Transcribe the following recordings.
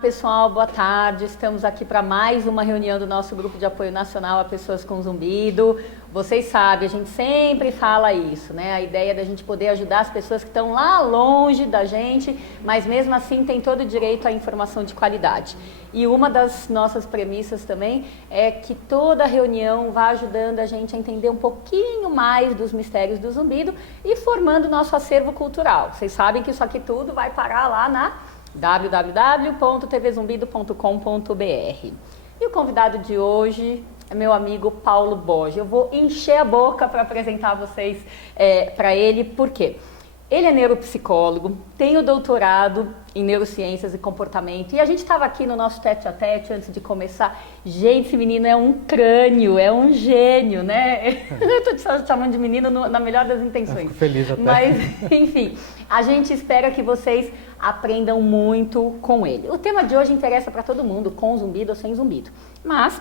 Pessoal, boa tarde. Estamos aqui para mais uma reunião do nosso grupo de apoio nacional a pessoas com zumbido. Vocês sabem, a gente sempre fala isso, né? A ideia da gente poder ajudar as pessoas que estão lá longe da gente, mas mesmo assim tem todo o direito à informação de qualidade. E uma das nossas premissas também é que toda reunião vá ajudando a gente a entender um pouquinho mais dos mistérios do zumbido e formando nosso acervo cultural. Vocês sabem que isso aqui tudo vai parar lá na www.tvzumbido.com.br. E o convidado de hoje é meu amigo Paulo Borges. Eu vou encher a boca para apresentar vocês para ele, por quê? Ele é neuropsicólogo, tem o doutorado em neurociências e comportamento. E a gente estava aqui no nosso tete-a-tete antes de começar. Gente, esse menino é um crânio, é um gênio, né? Eu estou te chamando de menino na melhor das intenções. Fico feliz até. Mas, enfim, a gente espera que vocês aprendam muito com ele. O tema de hoje interessa para todo mundo, com zumbido ou sem zumbido. Mas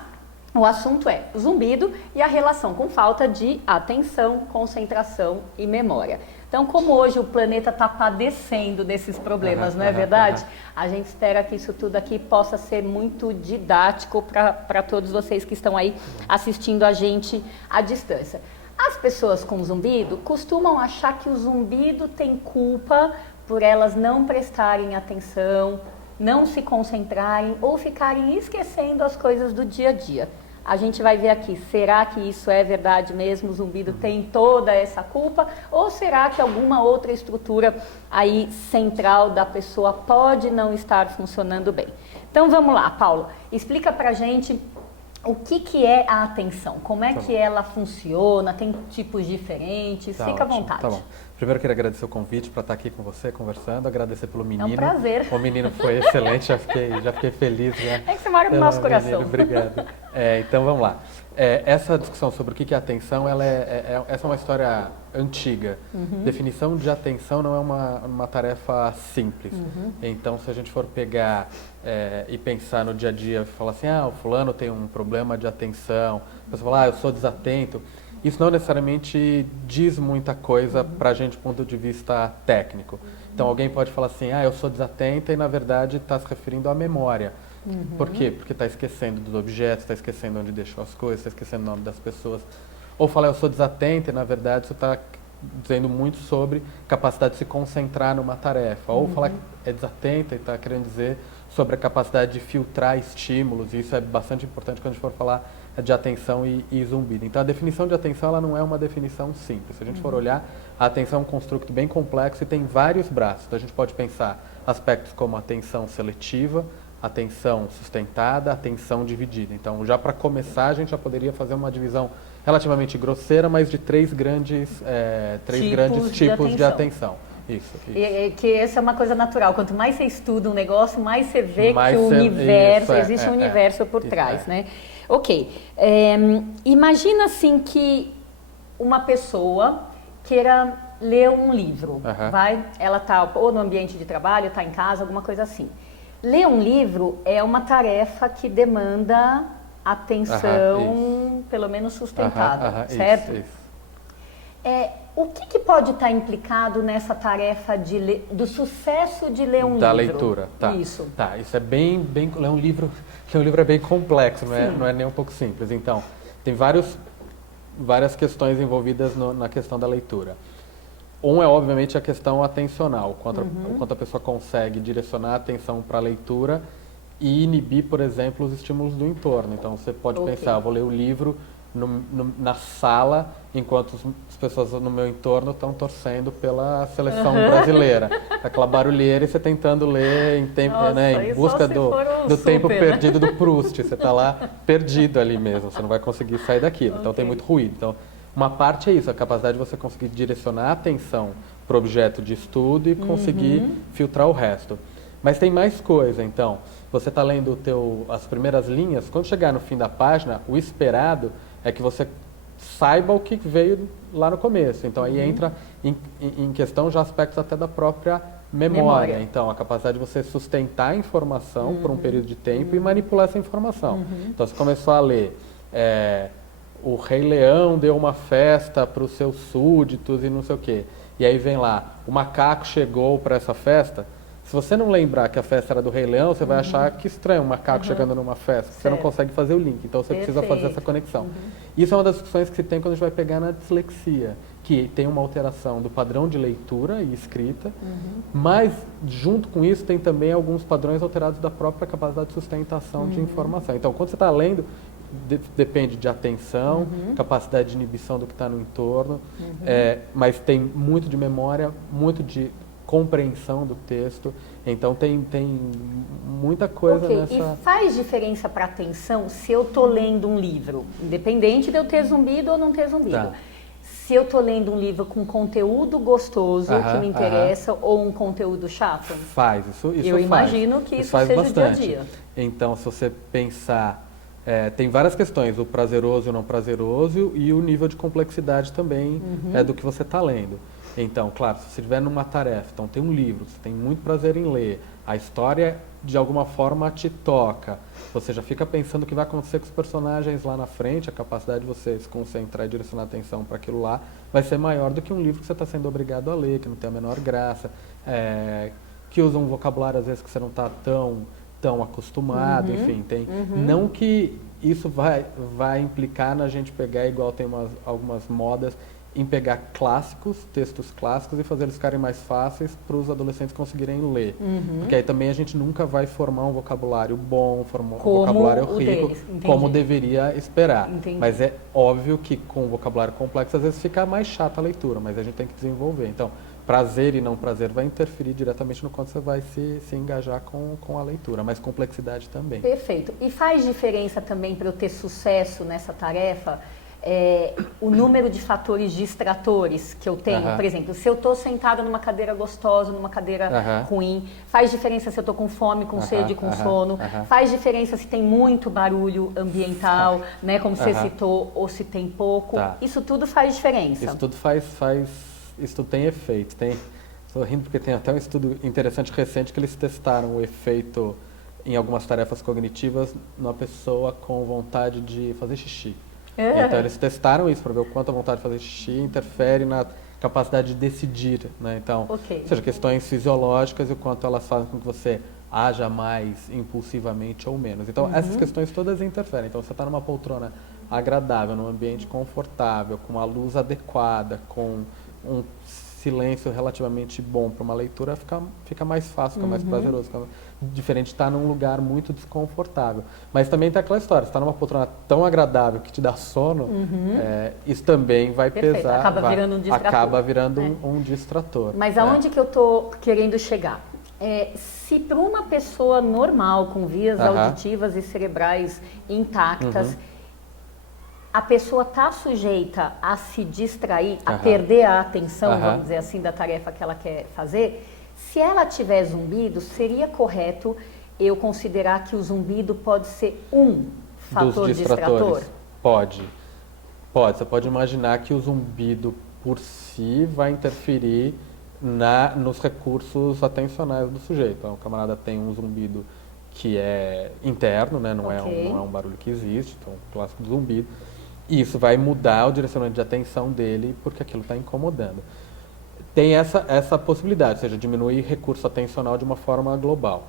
o assunto é zumbido e a relação com falta de atenção, concentração e memória. Então, como hoje o planeta está padecendo desses problemas, não é verdade? A gente espera que isso tudo aqui possa ser muito didático para todos vocês que estão aí assistindo a gente à distância. As pessoas com zumbido costumam achar que o zumbido tem culpa por elas não prestarem atenção, não se concentrarem ou ficarem esquecendo as coisas do dia a dia. A gente vai ver aqui, será que isso é verdade mesmo? O zumbido tem toda essa culpa? Ou será que alguma outra estrutura aí central da pessoa pode não estar funcionando bem? Então vamos lá, Paulo, explica pra gente o que é a atenção, como é que ela funciona, tem tipos diferentes, fica à vontade. Tá bom. Primeiro eu queria agradecer o convite para estar aqui com você, conversando, agradecer pelo menino. É um prazer. O menino foi excelente, já fiquei feliz. É que você mora no nosso coração. Menino, obrigado. Então vamos lá. Essa discussão sobre o que é atenção, essa é uma história antiga. Definição de atenção não é uma tarefa simples. Então, se a gente for pegar e pensar no dia a dia, falar assim, o fulano tem um problema de atenção, a pessoa fala, eu sou desatento. Isso não necessariamente diz muita coisa para a gente do ponto de vista técnico. Então, alguém pode falar assim, eu sou desatenta e, na verdade, está se referindo à memória. Por quê? Porque está esquecendo dos objetos, está esquecendo onde deixou as coisas, está esquecendo o nome das pessoas. Ou falar, eu sou desatenta e, na verdade, isso está dizendo muito sobre capacidade de se concentrar numa tarefa. Ou falar que é desatenta e está querendo dizer sobre a capacidade de filtrar estímulos. E isso é bastante importante quando a gente for falar de atenção e zumbido. Então, a definição de atenção ela não é uma definição simples. Se a gente for olhar, a atenção é um construto bem complexo e tem vários braços. Então, a gente pode pensar aspectos como atenção seletiva, atenção sustentada, atenção dividida. Então, já para começar, a gente já poderia fazer uma divisão relativamente grosseira, mas de três grandes tipos de atenção. Isso. E que essa é uma coisa natural. Quanto mais você estuda um negócio, mais você vê que o universo, existe um universo por trás, né? Ok. Imagina assim que uma pessoa queira ler um livro. Ela está ou no ambiente de trabalho, está em casa, alguma coisa assim. Ler um livro é uma tarefa que demanda atenção, pelo menos sustentada, certo? Isso. O que pode estar implicado nessa tarefa do sucesso de ler um livro? Da leitura, tá. Isso. Tá, isso é bem ler um livro é bem complexo, não é nem um pouco simples. Então, tem várias questões envolvidas na questão da leitura. Um é, obviamente, a questão atencional, o quanto a pessoa consegue direcionar a atenção para a leitura e inibir, por exemplo, os estímulos do entorno. Então, você pode pensar, vou ler o livro na sala, enquanto as pessoas no meu entorno estão torcendo pela seleção brasileira. Aquela barulheira e você tentando ler em tempo, em busca do tempo perdido do Proust. Você está lá perdido ali mesmo, você não vai conseguir sair daquilo. Então tem muito ruído. Então, uma parte é isso, a capacidade de você conseguir direcionar a atenção para o objeto de estudo e conseguir filtrar o resto. Mas tem mais coisa, então. Você está lendo as primeiras linhas, quando chegar no fim da página, o esperado é que você saiba o que veio lá no começo. Então, aí entra em questão já aspectos até da própria memória. Então, a capacidade de você sustentar a informação por um período de tempo e manipular essa informação. Então, você começou a ler... o Rei Leão deu uma festa para os seus súditos e não sei o quê. E aí vem lá, o macaco chegou para essa festa. Se você não lembrar que a festa era do Rei Leão, você vai achar que estranho um macaco chegando numa festa. Você não consegue fazer o link, então você precisa fazer essa conexão. Isso é uma das discussões que se tem quando a gente vai pegar na dislexia, que tem uma alteração do padrão de leitura e escrita, mas junto com isso tem também alguns padrões alterados da própria capacidade de sustentação de informação. Então, quando você está lendo, depende de atenção, capacidade de inibição do que está no entorno, mas tem muito de memória, muito de compreensão do texto, então tem muita coisa nessa... E faz diferença para atenção se eu estou lendo um livro, independente de eu ter zumbido ou não ter zumbido. Tá. Se eu estou lendo um livro com conteúdo gostoso que me interessa ou um conteúdo chato? Faz, isso eu imagino que isso seja bastante. O dia a dia. Então, se você pensar, tem várias questões, o prazeroso e o não prazeroso e o nível de complexidade também do que você está lendo. Então, claro, se você estiver numa tarefa, então tem um livro, você tem muito prazer em ler, a história de alguma forma te toca, você já fica pensando o que vai acontecer com os personagens lá na frente, a capacidade de você se concentrar e direcionar a atenção para aquilo lá vai ser maior do que um livro que você está sendo obrigado a ler, que não tem a menor graça, que usa um vocabulário às vezes que você não está tão acostumado, enfim, tem... Não que isso vai implicar na gente pegar, igual tem algumas modas, em pegar textos clássicos e fazer eles ficarem mais fáceis para os adolescentes conseguirem ler. Porque aí também a gente nunca vai formar um vocabulário bom, formar um vocabulário rico, como deveria esperar. Entendi. Mas é óbvio que com um vocabulário complexo às vezes fica mais chata a leitura, mas a gente tem que desenvolver. Então, prazer e não prazer vai interferir diretamente no quanto você vai se engajar com a leitura, mas complexidade também. Perfeito. E faz diferença também para eu ter sucesso nessa tarefa? O número de fatores distratores que eu tenho, por exemplo, se eu estou sentada numa cadeira gostosa, numa cadeira ruim, faz diferença se eu estou com fome, com sede, com sono, faz diferença se tem muito barulho ambiental, né, como você citou, ou se tem pouco, isso tudo faz diferença. Isso tudo isso tem efeito, estou rindo porque tem até um estudo interessante recente que eles testaram o efeito em algumas tarefas cognitivas numa pessoa com vontade de fazer xixi. Então, eles testaram isso para ver o quanto a vontade de fazer xixi interfere na capacidade de decidir, né? Então, ou seja, questões fisiológicas e o quanto elas fazem com que você haja mais impulsivamente ou menos. Então, essas questões todas interferem. Então, você está numa poltrona agradável, num ambiente confortável, com uma luz adequada, com um silêncio relativamente bom para uma leitura, fica mais fácil, fica mais prazeroso. Diferente de estar num lugar muito desconfortável. Mas também tem aquela história, você está numa poltrona tão agradável que te dá sono, isso também vai pesar. Acaba virando um distrator. Mas aonde que eu estou querendo chegar? Se para uma pessoa normal, com vias auditivas e cerebrais intactas, a pessoa está sujeita a se distrair, a perder a atenção, vamos dizer assim, da tarefa que ela quer fazer, se ela tiver zumbido, seria correto eu considerar que o zumbido pode ser um fator distrator? Pode. Você pode imaginar que o zumbido por si vai interferir nos recursos atencionais do sujeito. Então, o camarada tem um zumbido que é interno, né? Não é um barulho que existe, então o clássico do zumbido. E isso vai mudar o direcionamento de atenção dele porque aquilo está incomodando. Tem essa possibilidade, ou seja, diminuir recurso atencional de uma forma global.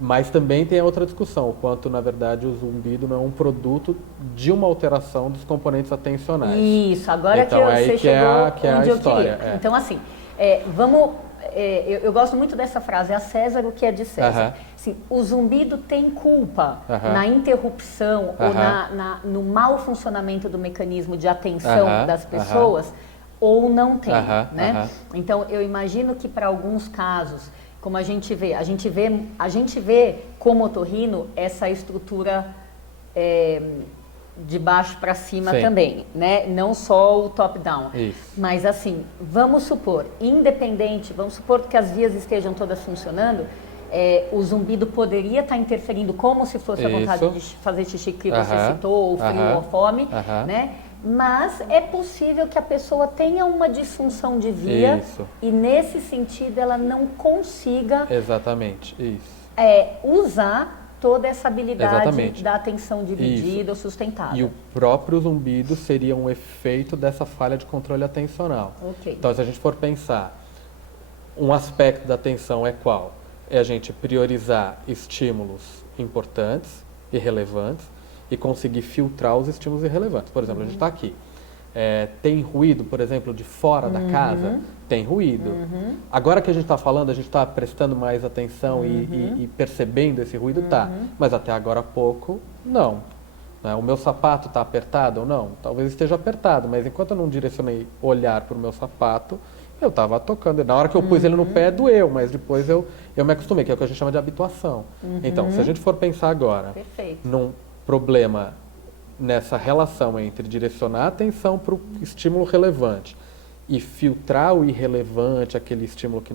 Mas também tem a outra discussão, o quanto, na verdade, o zumbido não é um produto de uma alteração dos componentes atencionais. Isso, agora então, você chegou onde eu queria. É. Então, assim, eu gosto muito dessa frase, a César o que é de César. Assim, o zumbido tem culpa na interrupção ou no mau funcionamento do mecanismo de atenção das pessoas, ou não tem, né? Então, eu imagino que para alguns casos, como a gente vê como otorrino essa estrutura de baixo para cima também, né? Não só o top-down. Mas assim, vamos supor que as vias estejam todas funcionando, o zumbido poderia estar interferindo como se fosse a vontade de fazer xixi que você citou, ou frio ou fome, né? Mas é possível que a pessoa tenha uma disfunção de via e nesse sentido ela não consiga usar toda essa habilidade da atenção dividida ou sustentada. E o próprio zumbido seria um efeito dessa falha de controle atencional. Então, se a gente for pensar, um aspecto da atenção é qual? É a gente priorizar estímulos importantes e relevantes e conseguir filtrar os estímulos irrelevantes. Por exemplo, a gente está aqui. Tem ruído, por exemplo, de fora da casa? Tem ruído. Agora que a gente está falando, a gente está prestando mais atenção e percebendo esse ruído? Tá. Mas até agora há pouco, não. Né? O meu sapato está apertado ou não? Talvez esteja apertado, mas enquanto eu não direcionei olhar para o meu sapato, eu estava tocando. Na hora que eu pus ele no pé, doeu, mas depois eu me acostumei, que é o que a gente chama de habituação. Então, se a gente for pensar agora num problema nessa relação entre direcionar a atenção para o estímulo relevante e filtrar o irrelevante, aquele estímulo que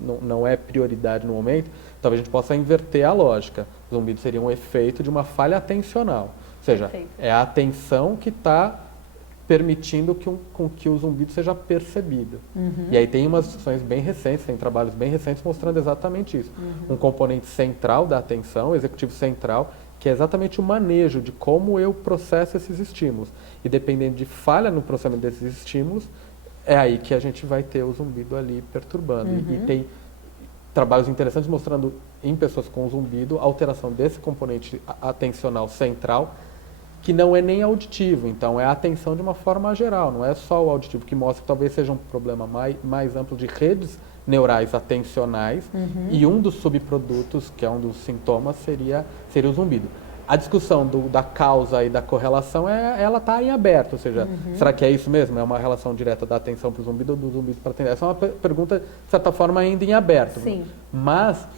não é prioridade no momento, talvez a gente possa inverter a lógica. O zumbido seria um efeito de uma falha atencional. Ou seja, é a atenção que está permitindo com que o zumbido seja percebido. E aí tem umas discussões bem recentes, tem trabalhos bem recentes mostrando exatamente isso. Um componente central da atenção, executivo central, que é exatamente o manejo de como eu processo esses estímulos. E dependendo de falha no processamento desses estímulos, é aí que a gente vai ter o zumbido ali perturbando. E tem trabalhos interessantes mostrando em pessoas com zumbido a alteração desse componente atencional central, que não é nem auditivo, então é a atenção de uma forma geral, não é só o auditivo, que mostra que talvez seja um problema mais amplo de redes neurais atencionais, e um dos subprodutos, que é um dos sintomas, seria o zumbido. A discussão da causa e da correlação, ela está em aberto, ou seja, será que é isso mesmo? É uma relação direta da atenção para o zumbido ou do zumbido para a atenção? Essa é uma pergunta, de certa forma, ainda em aberto. Sim. Mas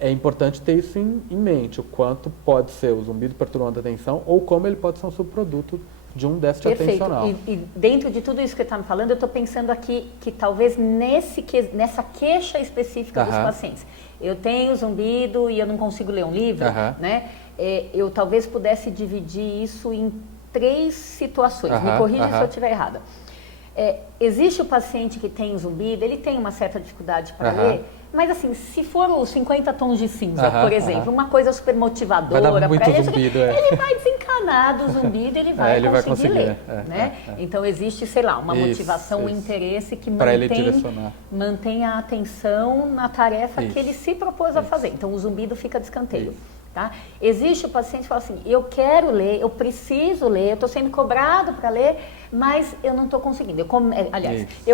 é importante ter isso em mente, o quanto pode ser o zumbido perturbando a atenção ou como ele pode ser um subproduto de um déficit atencional. E dentro de tudo isso que você está me falando, eu estou pensando aqui que talvez nessa queixa específica dos pacientes. Eu tenho zumbido e eu não consigo ler um livro, né? Eu talvez pudesse dividir isso em 3 situações. Me corrija se eu estiver errada. Existe o paciente que tem zumbido, ele tem uma certa dificuldade para ler, mas assim, se for os 50 tons de cinza, por exemplo, uma coisa super motivadora para ele, ele vai desencanar do zumbido, ele vai conseguir ler. Né? Então existe, sei lá, uma motivação, um interesse que mantém a atenção na tarefa que ele se propôs a fazer. Então o zumbido fica de escanteio. Tá? Existe o paciente que fala assim, eu quero ler, eu preciso ler, eu estou sendo cobrado para ler, mas eu não estou conseguindo. Eu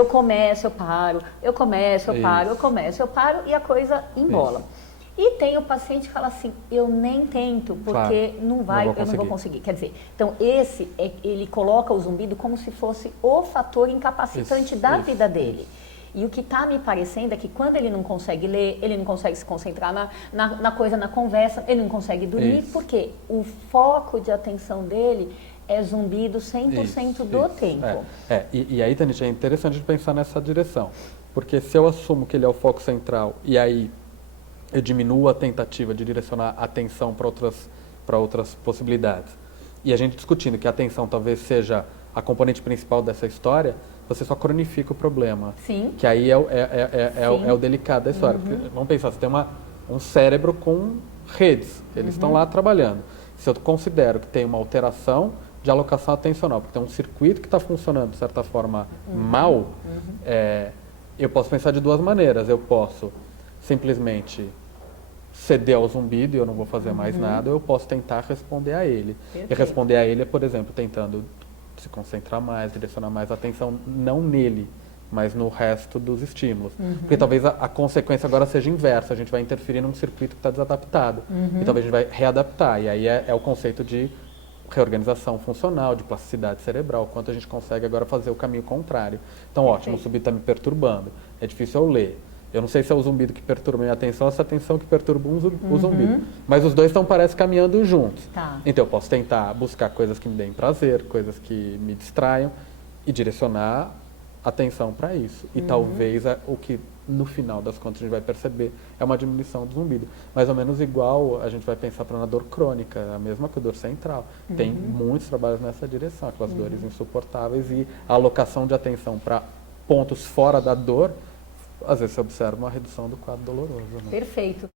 começo, eu paro, eu começo, eu paro, eu começo, eu paro e a coisa embola. E tem o paciente que fala assim, eu nem tento, porque eu não vou conseguir. Quer dizer, então ele coloca o zumbido como se fosse o fator incapacitante da vida dele. E o que está me parecendo é que quando ele não consegue ler, ele não consegue se concentrar na conversa, ele não consegue dormir, porque o foco de atenção dele é zumbido 100% do tempo. E aí, Tanit, é interessante de pensar nessa direção, porque se eu assumo que ele é o foco central e aí eu diminuo a tentativa de direcionar a atenção para outras possibilidades, e a gente discutindo que a atenção talvez seja a componente principal dessa história, você só cronifica o problema. Sim. Que aí é o delicado da história. Porque, vamos pensar, você tem um cérebro com redes, eles estão lá trabalhando. Se eu considero que tem uma alteração de alocação atencional, porque tem um circuito que está funcionando de certa forma mal, eu posso pensar de 2 maneiras. Eu posso simplesmente ceder ao zumbido e eu não vou fazer mais nada, ou eu posso tentar responder a ele. Perfeito. E responder a ele é, por exemplo, tentando se concentrar mais, direcionar mais a atenção, não nele, mas no resto dos estímulos. Porque talvez a consequência agora seja inversa, a gente vai interferir num circuito que está desadaptado. E talvez a gente vai readaptar, e aí é o conceito de reorganização funcional, de plasticidade cerebral, quanto a gente consegue agora fazer o caminho contrário. Então, ótimo, o zumbido está me perturbando, é difícil eu ler. Eu não sei se é o zumbido que perturba a minha atenção ou se é a atenção que perturba o zumbido. Mas os dois estão, parece, caminhando juntos. Tá. Então eu posso tentar buscar coisas que me deem prazer, coisas que me distraiam e direcionar atenção para isso. E talvez o que, no final das contas, a gente vai perceber é uma diminuição do zumbido. Mais ou menos igual a gente vai pensar para uma dor crônica, a mesma que a dor central. Tem muitos trabalhos nessa direção, aquelas dores insuportáveis e a alocação de atenção para pontos fora da dor, às vezes você observa uma redução do quadro doloroso. Né? Perfeito.